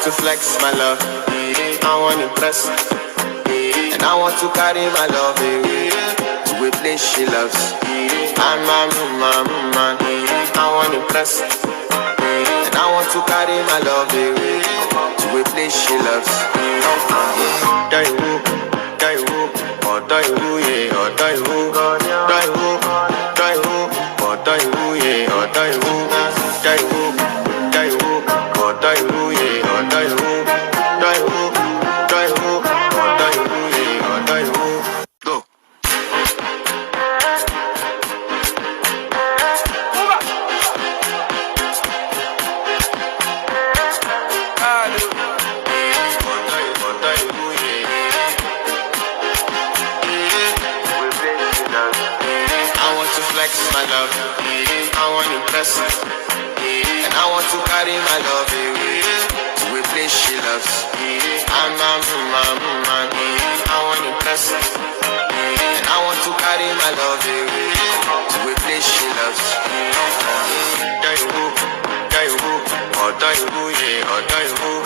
want to flex my love, I want to impress, and I want to carry my love to a place she loves. I'm a man, I want to impress, and I want to carry my love to a place she loves. Die who, or die who, yeah, or die who, die who, or die who, yeah, or die who, die who, or die who, yeah, or die who, die who, or die who, yeah, or die who. Go. My love, I want to impress, and I want to carry my love to a place she loves. I'm a man, I want to impress, and I want to carry my love to a place she loves. Die who, or die who, yeah, or die who.